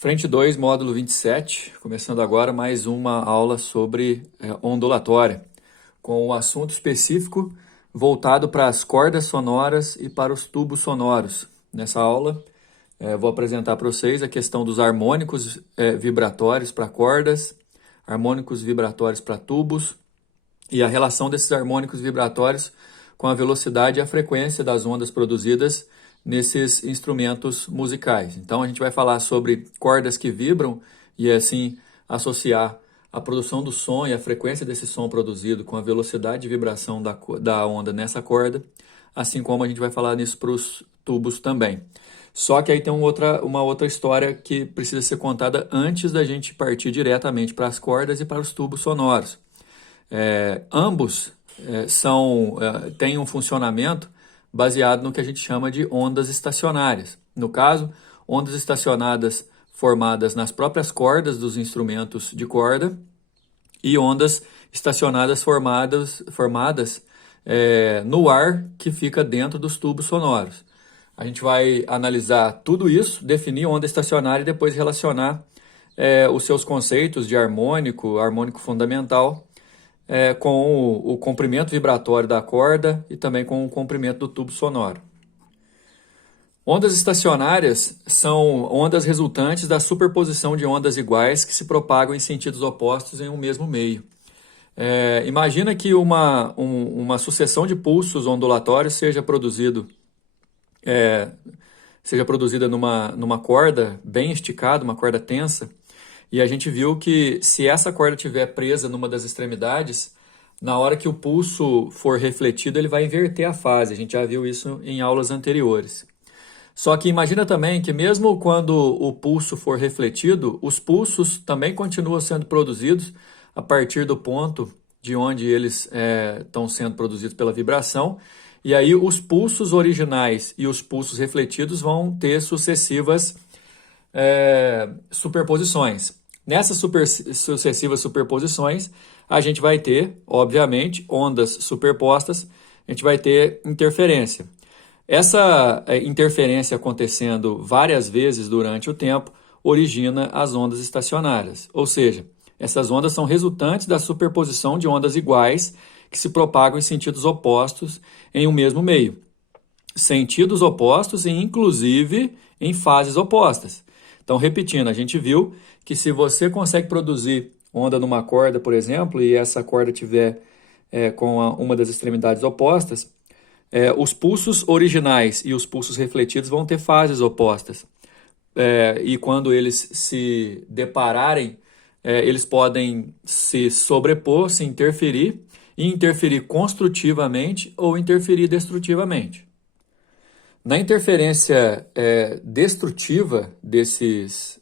Frente 2, módulo 27, começando agora mais uma aula sobre ondulatória, com um assunto específico voltado para as cordas sonoras e para os tubos sonoros. Nessa aula, vou apresentar para vocês a questão dos harmônicos vibratórios para cordas, harmônicos vibratórios para tubos e a relação desses harmônicos vibratórios com a velocidade e a frequência das ondas produzidas nesses instrumentos musicais. Então a gente vai falar sobre cordas que vibram e assim associar a produção do som e a frequência desse som produzido com a velocidade de vibração da onda nessa corda, assim como a gente vai falar nisso para os tubos também. Só que aí tem uma outra história que precisa ser contada antes da gente partir diretamente para as cordas e para os tubos sonoros. Ambos têm um funcionamento baseado no que a gente chama de ondas estacionárias. No caso, ondas estacionadas formadas nas próprias cordas dos instrumentos de corda e ondas estacionadas formadas no ar que fica dentro dos tubos sonoros. A gente vai analisar tudo isso, definir onda estacionária e depois relacionar os seus conceitos de harmônico fundamental com o comprimento vibratório da corda e também com o comprimento do tubo sonoro. Ondas estacionárias são ondas resultantes da superposição de ondas iguais que se propagam em sentidos opostos em um mesmo meio. Imagina que uma sucessão de pulsos ondulatórios seja produzida numa corda bem esticada, uma corda tensa, e a gente viu que se essa corda estiver presa numa das extremidades, na hora que o pulso for refletido, ele vai inverter a fase. A gente já viu isso em aulas anteriores. Só que imagina também que mesmo quando o pulso for refletido, os pulsos também continuam sendo produzidos a partir do ponto de onde eles estão sendo produzidos pela vibração. E aí os pulsos originais e os pulsos refletidos vão ter sucessivas superposições. Nessas sucessivas superposições, a gente vai ter, obviamente, ondas superpostas, a gente vai ter interferência. Essa interferência acontecendo várias vezes durante o tempo origina as ondas estacionárias, ou seja, essas ondas são resultantes da superposição de ondas iguais que se propagam em sentidos opostos em um mesmo meio. Sentidos opostos e, inclusive, em fases opostas. Então, repetindo, a gente viu que se você consegue produzir onda numa corda, por exemplo, e essa corda tiver com uma das extremidades opostas, os pulsos originais e os pulsos refletidos vão ter fases opostas. E quando eles se depararem, eles podem se sobrepor, se interferir, e interferir construtivamente ou interferir destrutivamente. Na interferência destrutiva desses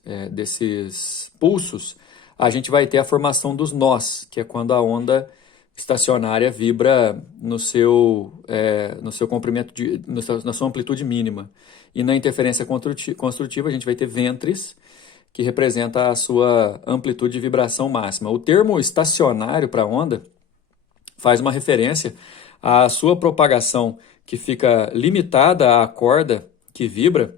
pulsos, a gente vai ter a formação dos nós, que é quando a onda estacionária vibra no seu comprimento, na sua amplitude mínima. E na interferência construtiva, a gente vai ter ventres, que representa a sua amplitude de vibração máxima. O termo estacionário para a onda faz uma referência à sua propagação, que fica limitada à corda que vibra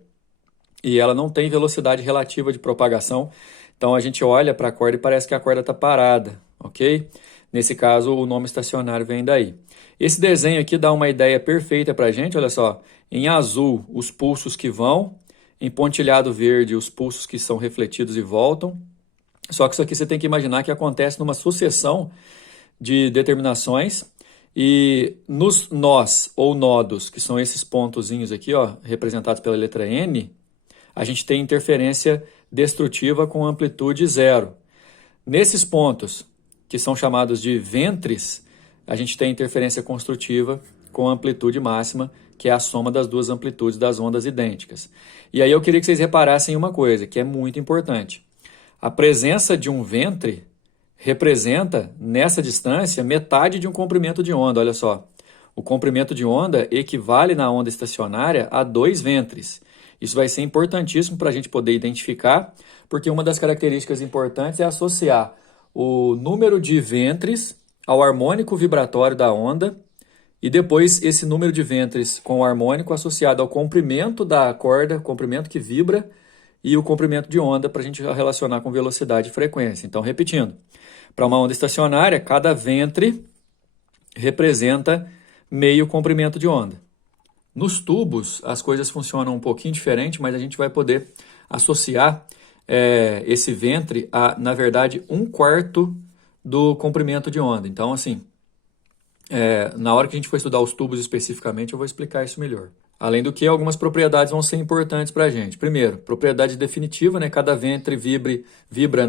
e ela não tem velocidade relativa de propagação. Então a gente olha para a corda e parece que a corda está parada, ok? Nesse caso, o nome estacionário vem daí. Esse desenho aqui dá uma ideia perfeita para a gente, olha só. Em azul, os pulsos que vão, em pontilhado verde, os pulsos que são refletidos e voltam. Só que isso aqui você tem que imaginar que acontece numa sucessão de determinações. E nos nós ou nodos, que são esses pontozinhos aqui, ó, representados pela letra N, a gente tem interferência destrutiva com amplitude zero. Nesses pontos, que são chamados de ventres, a gente tem interferência construtiva com amplitude máxima, que é a soma das duas amplitudes das ondas idênticas. E aí eu queria que vocês reparassem uma coisa, que é muito importante. A presença de um ventre representa, nessa distância, metade de um comprimento de onda. Olha só, o comprimento de onda equivale na onda estacionária a 2 ventres. Isso vai ser importantíssimo para a gente poder identificar, porque uma das características importantes é associar o número de ventres ao harmônico vibratório da onda e depois esse número de ventres com o harmônico associado ao comprimento da corda, comprimento que vibra, e o comprimento de onda para a gente relacionar com velocidade e frequência. Então, repetindo, para uma onda estacionária, cada ventre representa meio comprimento de onda. Nos tubos, as coisas funcionam um pouquinho diferente, mas a gente vai poder associar esse ventre a, na verdade, 1/4 do comprimento de onda. Então, assim, na hora que a gente for estudar os tubos especificamente, eu vou explicar isso melhor. Além do que, algumas propriedades vão ser importantes para a gente. Primeiro, propriedade definitiva, né? Cada ventre vibra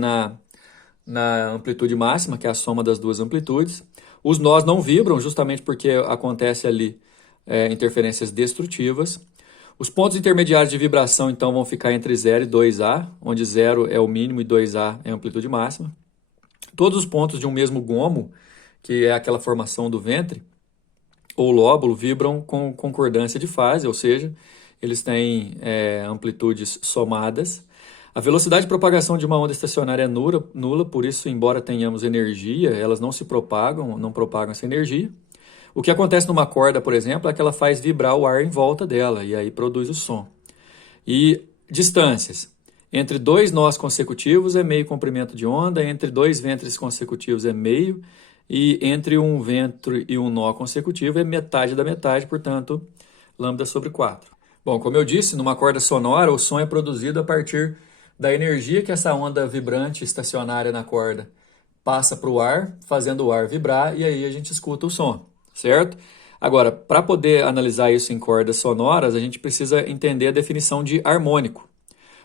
na amplitude máxima, que é a soma das duas amplitudes. Os nós não vibram, justamente porque acontece ali interferências destrutivas. Os pontos intermediários de vibração, então, vão ficar entre 0 e 2A, onde 0 é o mínimo e 2A é a amplitude máxima. Todos os pontos de um mesmo gomo, que é aquela formação do ventre, ou lóbulo, vibram com concordância de fase, ou seja, eles têm amplitudes somadas. A velocidade de propagação de uma onda estacionária é nula, por isso, embora tenhamos energia, elas não se propagam, não propagam essa energia. O que acontece numa corda, por exemplo, é que ela faz vibrar o ar em volta dela, e aí produz o som. E distâncias. Entre 2 nós consecutivos é meio comprimento de onda, entre 2 ventres consecutivos é meio, e entre um ventre e um nó consecutivo é metade da metade, portanto, lambda sobre 4. Bom, como eu disse, numa corda sonora, o som é produzido a partir da energia que essa onda vibrante estacionária na corda passa para o ar, fazendo o ar vibrar, e aí a gente escuta o som, certo? Agora, para poder analisar isso em cordas sonoras, a gente precisa entender a definição de harmônico.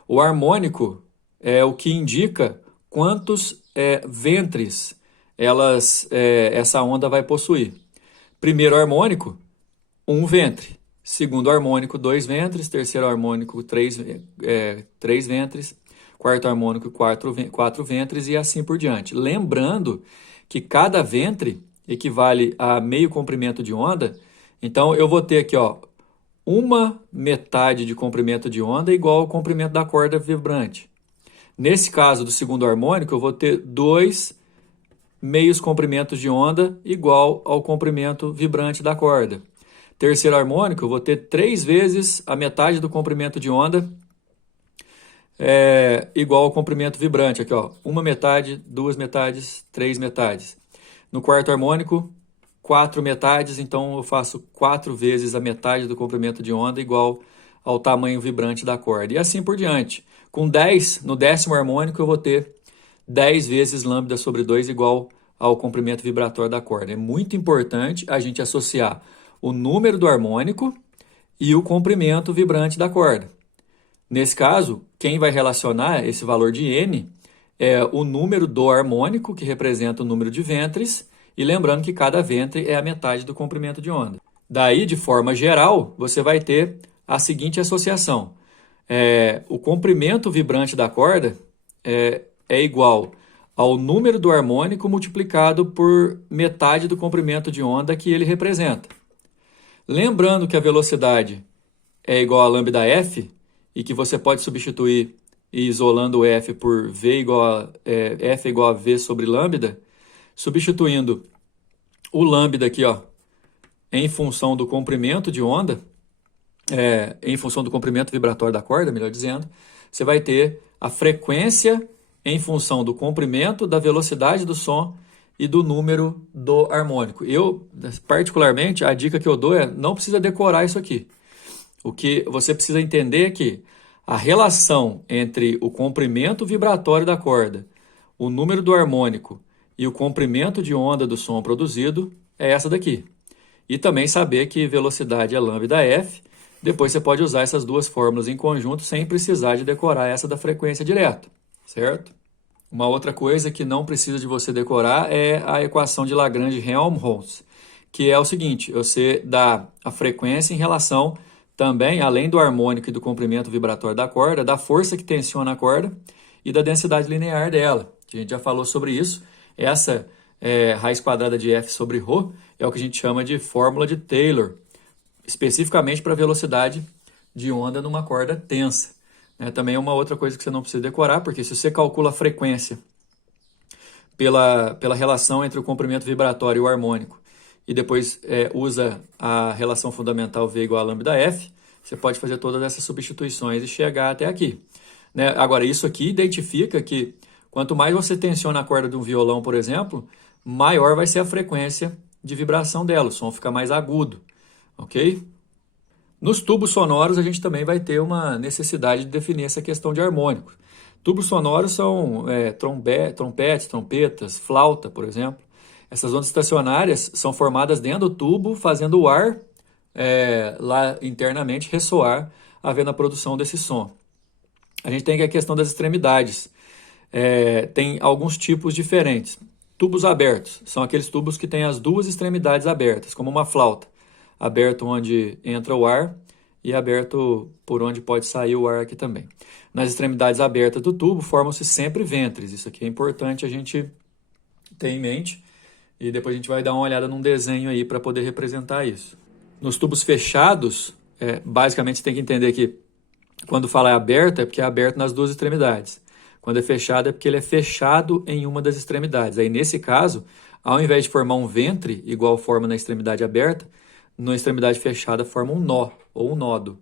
O harmônico é o que indica quantos ventres essa onda vai possuir. Primeiro harmônico, 1 ventre. Segundo harmônico, 2 ventres. Terceiro harmônico, 3 ventres. Quarto harmônico, 4 ventres e assim por diante. Lembrando que cada ventre equivale a meio comprimento de onda. Então, eu vou ter aqui, ó, uma metade de comprimento de onda igual ao comprimento da corda vibrante. Nesse caso do segundo harmônico, eu vou ter 2 meios comprimentos de onda igual ao comprimento vibrante da corda. Terceiro harmônico, eu vou ter 3 vezes a metade do comprimento de onda igual ao comprimento vibrante. Aqui, ó, 1 metade, 2 metades, 3 metades. No quarto harmônico, 4 metades, então eu faço 4 vezes a metade do comprimento de onda igual ao tamanho vibrante da corda. E assim por diante. Com 10, no décimo harmônico, eu vou ter 10 vezes lambda sobre 2 igual ao comprimento vibratório da corda. É muito importante a gente associar o número do harmônico e o comprimento vibrante da corda. Nesse caso, quem vai relacionar esse valor de N é o número do harmônico, que representa o número de ventres, e lembrando que cada ventre é a metade do comprimento de onda. Daí, de forma geral, você vai ter a seguinte associação. O comprimento vibrante da corda é igual ao número do harmônico multiplicado por metade do comprimento de onda que ele representa. Lembrando que a velocidade é igual a lambda f e que você pode substituir isolando o f por f igual a v sobre lambda, substituindo o lambda aqui, ó, em função do comprimento de onda, em função do comprimento vibratório da corda, melhor dizendo, você vai ter a frequência em função do comprimento, da velocidade do som e do número do harmônico. Eu, particularmente, a dica que eu dou é não precisa decorar isso aqui. O que você precisa entender é que a relação entre o comprimento vibratório da corda, o número do harmônico e o comprimento de onda do som produzido é essa daqui. E também saber que velocidade é lambda f. Depois você pode usar essas duas fórmulas em conjunto sem precisar de decorar essa da frequência direta, certo? Uma outra coisa que não precisa de você decorar é a equação de Lagrange-Helmholtz, que é o seguinte: você dá a frequência em relação também, além do harmônico e do comprimento vibratório da corda, da força que tensiona a corda e da densidade linear dela. A gente já falou sobre isso. Essa raiz quadrada de F sobre ρ é o que a gente chama de fórmula de Taylor, especificamente para a velocidade de onda numa corda tensa. Também é uma outra coisa que você não precisa decorar, porque se você calcula a frequência pela relação entre o comprimento vibratório e o harmônico, e depois usa a relação fundamental V igual a lambda F, você pode fazer todas essas substituições e chegar até aqui. né? Agora, isso aqui identifica que quanto mais você tensiona a corda de um violão, por exemplo, maior vai ser a frequência de vibração dela, o som fica mais agudo, ok? Nos tubos sonoros, a gente também vai ter uma necessidade de definir essa questão de harmônicos. Tubos sonoros são trompetes, trompetas, flauta, por exemplo. Essas ondas estacionárias são formadas dentro do tubo, fazendo o ar lá internamente ressoar, havendo a produção desse som. A gente tem aqui a questão das extremidades. Tem alguns tipos diferentes. Tubos abertos são aqueles tubos que têm as duas extremidades abertas, como uma flauta. Aberto onde entra o ar e aberto por onde pode sair o ar aqui também. Nas extremidades abertas do tubo formam-se sempre ventres. Isso aqui é importante a gente ter em mente e depois a gente vai dar uma olhada num desenho aí para poder representar isso. Nos tubos fechados, basicamente você tem que entender que quando fala é aberto, é porque é aberto nas duas extremidades. Quando é fechado, é porque ele é fechado em uma das extremidades. Aí, nesse caso, ao invés de formar um ventre, igual forma na extremidade aberta, na extremidade fechada forma um nó ou um nodo.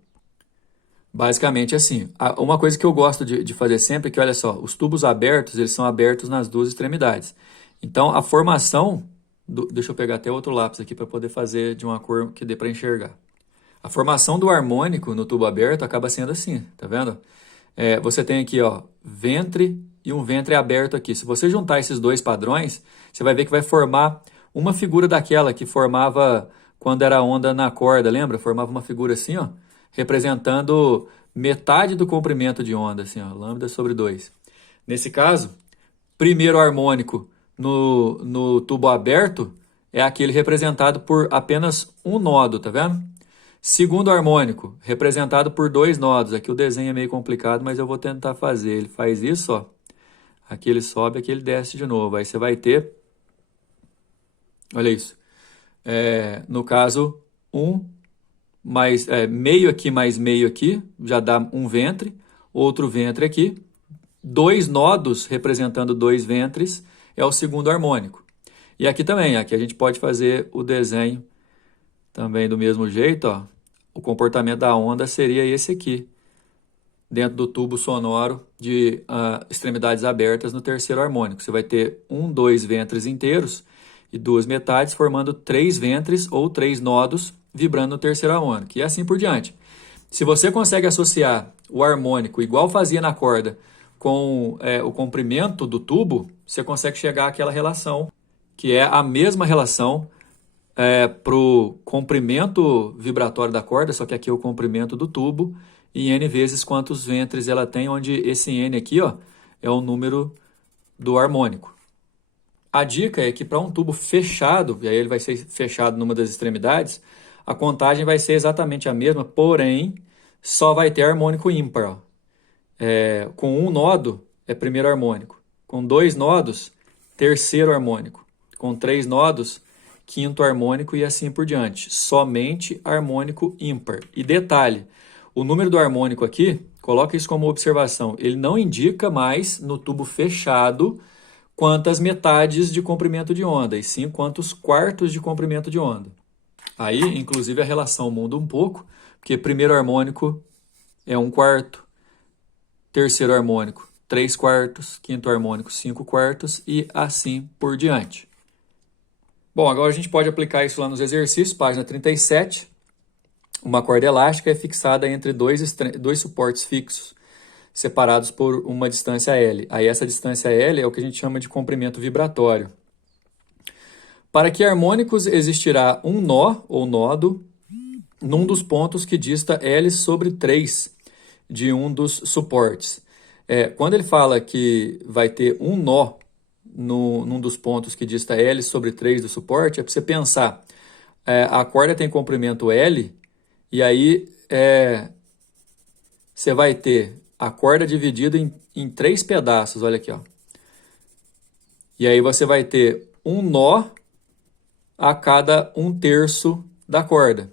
Basicamente assim. Uma coisa que eu gosto de fazer sempre é que, olha só, os tubos abertos, eles são abertos nas duas extremidades. Então, a formação... deixa eu pegar até outro lápis aqui para poder fazer de uma cor que dê para enxergar. A formação do harmônico no tubo aberto acaba sendo assim, tá vendo? Você tem aqui, ó, ventre e um ventre aberto aqui. Se você juntar esses dois padrões, você vai ver que vai formar uma figura daquela que formava quando era onda na corda, lembra? Formava uma figura assim, ó, representando metade do comprimento de onda, assim, ó, lambda sobre 2. Nesse caso, primeiro harmônico no tubo aberto é aquele representado por apenas um nodo, tá vendo? Segundo harmônico, representado por 2 nodos. Aqui o desenho é meio complicado, mas eu vou tentar fazer. Ele faz isso, ó. Aqui ele sobe, aqui ele desce de novo. Aí você vai ter... Olha isso. No caso, meio aqui mais meio aqui, já dá um ventre. Outro ventre aqui. 2 nodos representando 2 ventres é o segundo harmônico. E aqui também, aqui a gente pode fazer o desenho também do mesmo jeito, ó. O comportamento da onda seria esse aqui, dentro do tubo sonoro de extremidades abertas no terceiro harmônico. Você vai ter 2 ventres inteiros e 2 metades, formando 3 ventres ou 3 nodos vibrando no terceiro harmônico. E assim por diante. Se você consegue associar o harmônico, igual fazia na corda, com o comprimento do tubo, você consegue chegar àquela relação, que é a mesma relação para o comprimento vibratório da corda, só que aqui é o comprimento do tubo, e N vezes quantos ventres ela tem, onde esse N aqui, ó, é o número do harmônico. A dica é que para um tubo fechado, e aí ele vai ser fechado numa das extremidades, a contagem vai ser exatamente a mesma, porém, só vai ter harmônico ímpar. Ó. Com um nodo, é primeiro harmônico. Com 2 nodos, terceiro harmônico. Com 3 nodos, quinto harmônico e assim por diante. Somente harmônico ímpar. E detalhe, o número do harmônico aqui, coloca isso como observação, ele não indica mais no tubo fechado quantas metades de comprimento de onda, e sim quantos quartos de comprimento de onda. Aí, inclusive, a relação muda um pouco, porque primeiro harmônico é 1/4, terceiro harmônico 3/4, quinto harmônico 5/4 e assim por diante. Bom, agora a gente pode aplicar isso lá nos exercícios, página 37. Uma corda elástica é fixada entre dois suportes fixos, separados por uma distância L. Aí essa distância L é o que a gente chama de comprimento vibratório. Para que harmônicos existirá um nó ou nodo num dos pontos que dista L sobre 3 de um dos suportes. Quando ele fala que vai ter um nó num dos pontos que dista L sobre 3 do suporte, é para você pensar, a corda tem comprimento L, e aí você vai ter a corda dividida em 3 pedaços, olha aqui, ó. E aí você vai ter um nó a cada 1/3 da corda,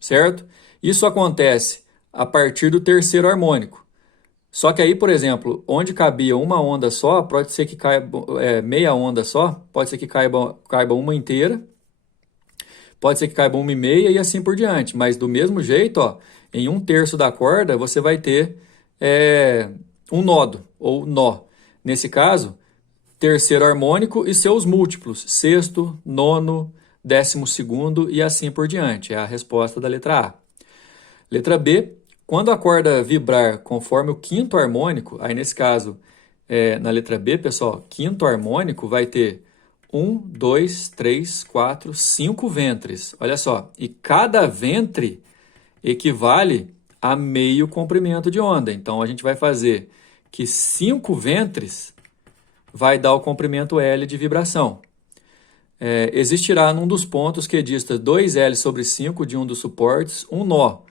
certo? Isso acontece a partir do terceiro harmônico. Só que aí, por exemplo, onde cabia uma onda só, pode ser que caiba meia onda só, pode ser que caiba uma inteira, pode ser que caiba 1/2 e assim por diante. Mas do mesmo jeito, ó, em 1/3 da corda, você vai ter um nodo, ou nó. Nesse caso, terceiro harmônico e seus múltiplos, sexto, nono, 12º e assim por diante. É a resposta da letra A. Letra B, quando a corda vibrar conforme o quinto harmônico, aí nesse caso, na letra B, pessoal, quinto harmônico vai ter 1, 2, 3, 4, 5 ventres. Olha só, e cada ventre equivale a meio comprimento de onda. Então, a gente vai fazer que 5 ventres vai dar o comprimento L de vibração. Existirá num dos pontos que dista 2L sobre 5 de um dos suportes um nó,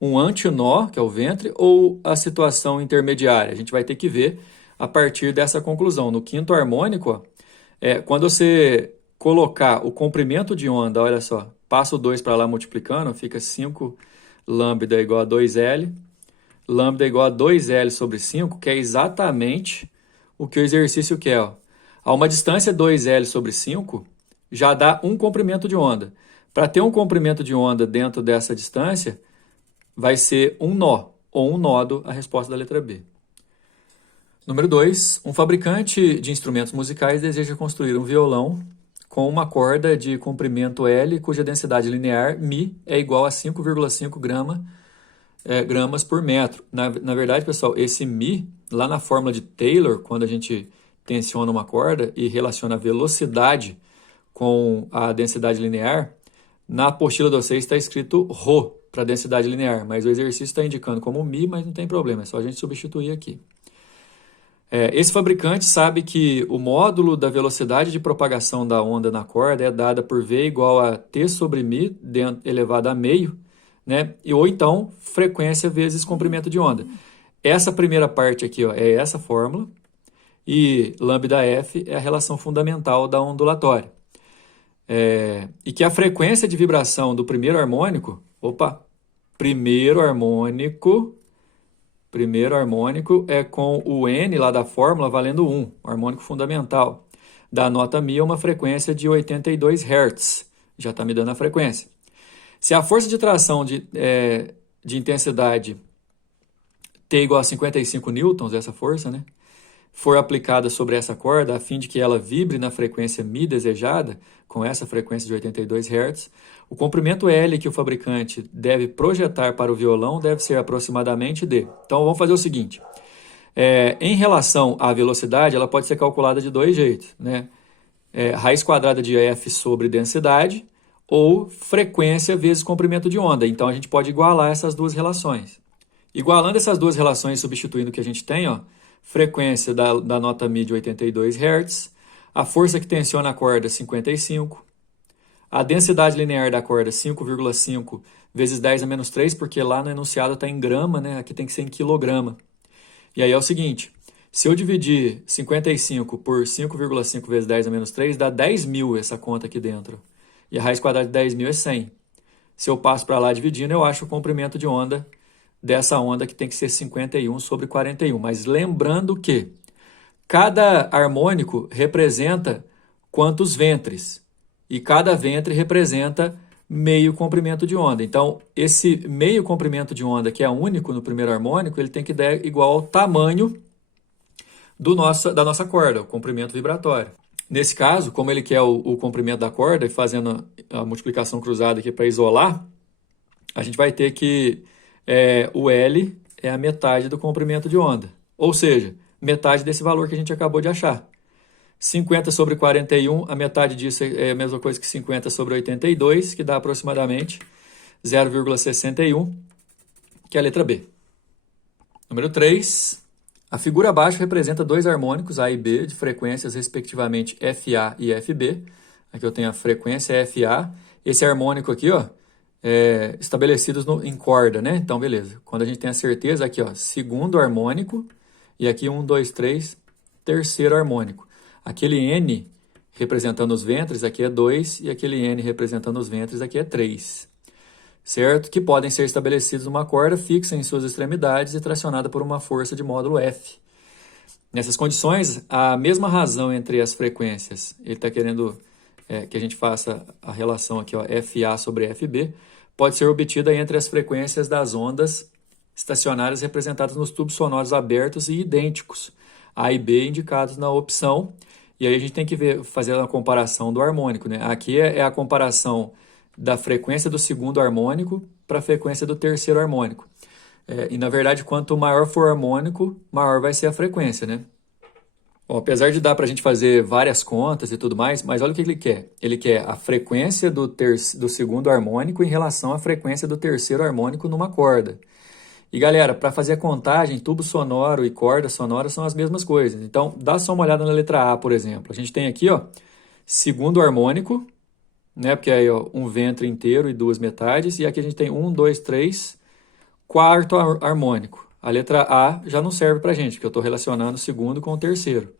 um antinó, que é o ventre, ou a situação intermediária. A gente vai ter que ver a partir dessa conclusão. No quinto harmônico, quando você colocar o comprimento de onda, olha só, passa o 2 para lá multiplicando, fica 5 lambda igual a 2L, lambda igual a 2L sobre 5, que é exatamente o que o exercício quer. Ó. A uma distância 2L sobre 5, já dá um comprimento de onda. Para ter um comprimento de onda dentro dessa distância, vai ser um nó, ou um nodo, a resposta da letra B. Número 2. Um fabricante de instrumentos musicais deseja construir um violão com uma corda de comprimento L, cuja densidade linear, Mi, é igual a 5,5 gramas por metro. Na verdade, pessoal, esse Mi, lá na fórmula de Taylor, quando a gente tensiona uma corda e relaciona a velocidade com a densidade linear, na apostila de vocês está escrito Rho para densidade linear, mas o exercício está indicando como Mi, mas não tem problema, é só a gente substituir aqui. Esse fabricante sabe que o módulo da velocidade de propagação da onda na corda é dada por V igual a T sobre Mi elevado a meio, né? Ou então frequência vezes comprimento de onda. Essa primeira parte aqui, ó, é essa fórmula, e lambda F é a relação fundamental da ondulatória. E que a frequência de vibração do primeiro harmônico, primeiro harmônico é com o N lá da fórmula valendo 1, o harmônico fundamental. Da nota Mi é uma frequência de 82 Hz, já está me dando a frequência. Se a força de tração de intensidade T igual a 55 newtons, essa força, né, for aplicada sobre essa corda, a fim de que ela vibre na frequência Mi desejada, com essa frequência de 82 Hz, o comprimento L que o fabricante deve projetar para o violão deve ser aproximadamente D. Então, vamos fazer o seguinte. Em relação à velocidade, ela pode ser calculada de dois jeitos, né? Raiz quadrada de F sobre densidade ou frequência vezes comprimento de onda. Então, a gente pode igualar essas duas relações. Igualando essas duas relações, substituindo o que a gente tem, ó, frequência da nota Mi de 82 Hz, a força que tensiona a corda 55, a densidade linear da corda 5,5 vezes 10 a menos 3, porque lá no enunciado está em grama, né? Aqui tem que ser em quilograma. E aí é o seguinte, se eu dividir 55 por 5,5 vezes 10 a menos 3, dá 10.000 essa conta aqui dentro. E a raiz quadrada de 10.000 é 100. Se eu passo para lá dividindo, eu acho o comprimento de onda dessa onda que tem que ser 51 sobre 41. Mas lembrando que cada harmônico representa quantos ventres? E cada ventre representa meio comprimento de onda. Então, esse meio comprimento de onda, que é único no primeiro harmônico, ele tem que dar igual ao tamanho da nossa corda, o comprimento vibratório. Nesse caso, como ele quer o comprimento da corda, e fazendo a multiplicação cruzada aqui para isolar, a gente vai ter que o L é a metade do comprimento de onda. Ou seja, metade desse valor que a gente acabou de achar. 50 sobre 41, a metade disso é a mesma coisa que 50 sobre 82, que dá aproximadamente 0,61, que é a letra B. Número 3. A figura abaixo representa dois harmônicos, A e B, de frequências respectivamente FA e FB. Aqui eu tenho a frequência FA. Esse harmônico aqui, ó, estabelecidos em corda, né? Então, beleza. Quando a gente tem a certeza, aqui, ó, segundo harmônico, e aqui 1, 2, 3, terceiro harmônico. Aquele N representando os ventres, aqui é 2, e aquele N representando os ventres, aqui é 3. Certo? Que podem ser estabelecidos numa corda fixa em suas extremidades e tracionada por uma força de módulo F. Nessas condições, a mesma razão entre as frequências, ele está querendo que a gente faça a relação aqui, ó, FA sobre FB, pode ser obtida entre as frequências das ondas estacionárias representadas nos tubos sonoros abertos e idênticos, A e B indicados na opção. E aí a gente tem que fazer a comparação do harmônico, né? Aqui é a comparação da frequência do segundo harmônico para a frequência do terceiro harmônico. E na verdade, quanto maior for o harmônico, maior vai ser a frequência, né? Bom, apesar de dar para a gente fazer várias contas e tudo mais, mas olha o que ele quer. Ele quer a frequência do segundo harmônico em relação à frequência do terceiro harmônico numa corda. E galera, para fazer a contagem, tubo sonoro e corda sonora são as mesmas coisas. Então, dá só uma olhada na letra A, por exemplo. A gente tem aqui, ó, segundo harmônico, né? Porque aí, ó, um ventre inteiro e duas metades. E aqui a gente tem 1, 2, 3, quarto harmônico. A letra A já não serve para a gente, porque eu estou relacionando o segundo com o terceiro.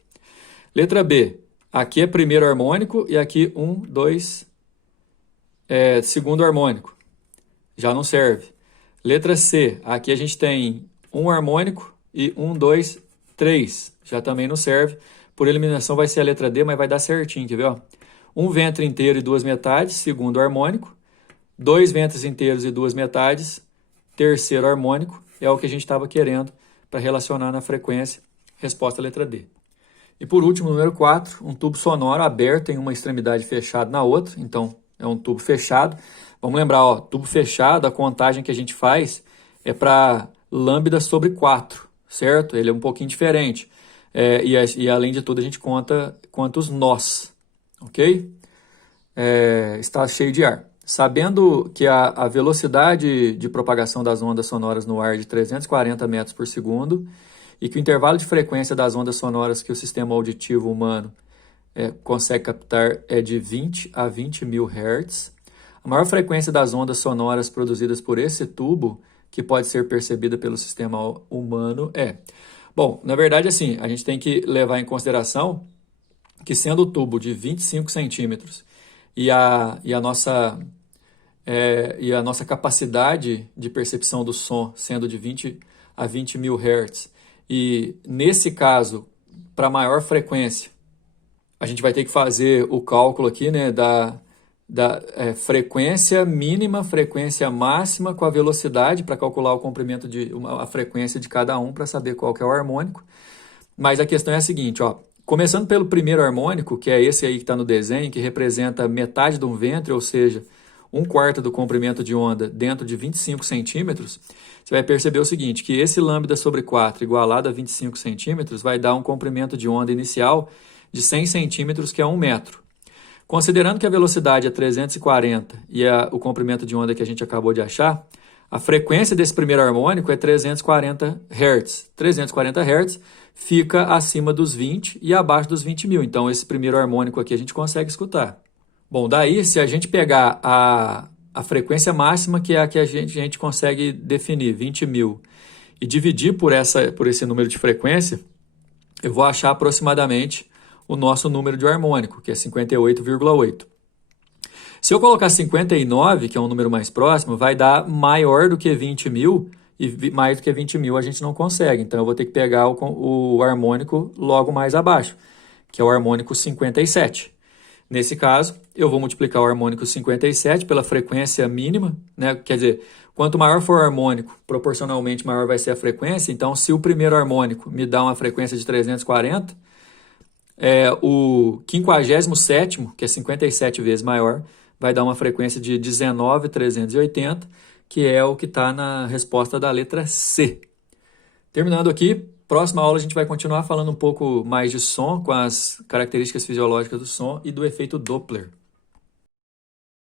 Letra B, aqui é primeiro harmônico e aqui 1, 2, segundo harmônico. Já não serve. Letra C, aqui a gente tem um harmônico e 1, 2, 3. Já também não serve. Por eliminação vai ser a letra D, mas vai dar certinho, quer ver? Ó? Um ventre inteiro e duas metades, segundo harmônico. Dois ventres inteiros e duas metades, terceiro harmônico. É o que a gente estava querendo para relacionar na frequência. Resposta letra D. E por último, número 4, um tubo sonoro aberto em uma extremidade fechada na outra. Então, é um tubo fechado. Vamos lembrar, ó, tubo fechado, a contagem que a gente faz é para lambda sobre 4, certo? Ele é um pouquinho diferente. E além de tudo, a gente conta quantos nós, ok? Está cheio de ar. Sabendo que a velocidade de propagação das ondas sonoras no ar é de 340 metros por segundo e que o intervalo de frequência das ondas sonoras que o sistema auditivo humano consegue captar é de 20 a 20 mil Hz, a maior frequência das ondas sonoras produzidas por esse tubo, que pode ser percebida pelo sistema humano, é... Bom, na verdade, assim, a gente tem que levar em consideração que sendo o tubo de 25 centímetros e a nossa capacidade de percepção do som sendo de 20 a 20 mil Hz, e nesse caso, para maior frequência, a gente vai ter que fazer o cálculo aqui, né, da frequência mínima, frequência máxima com a velocidade para calcular o comprimento a frequência de cada um para saber qual que é o harmônico. Mas a questão é a seguinte, ó, começando pelo primeiro harmônico, que é esse aí que está no desenho, que representa metade de um ventre, ou seja, 1/4 do comprimento de onda dentro de 25 centímetros, você vai perceber o seguinte, que esse lambda sobre 4 igualado a 25 centímetros vai dar um comprimento de onda inicial de 100 centímetros, que é 1 metro. Considerando que a velocidade é 340 e o comprimento de onda que a gente acabou de achar, a frequência desse primeiro harmônico é 340 Hz. 340 Hz fica acima dos 20 e abaixo dos 20 mil. Então, esse primeiro harmônico aqui a gente consegue escutar. Bom, daí, se a gente pegar a frequência máxima, que é a que a gente consegue definir, 20 mil, e dividir por esse número de frequência, eu vou achar aproximadamente o nosso número de harmônico, que é 58,8. Se eu colocar 59, que é um número mais próximo, vai dar maior do que 20 mil, e mais do que 20 mil a gente não consegue. Então, eu vou ter que pegar o harmônico logo mais abaixo, que é o harmônico 57. Nesse caso, eu vou multiplicar o harmônico 57 pela frequência mínima, né? Quer dizer, quanto maior for o harmônico, proporcionalmente maior vai ser a frequência. Então, se o primeiro harmônico me dá uma frequência de 340, o 57º, que é 57 vezes maior, vai dar uma frequência de 19.380, que é o que está na resposta da letra C. Terminando aqui, próxima aula a gente vai continuar falando um pouco mais de som, com as características fisiológicas do som e do efeito Doppler.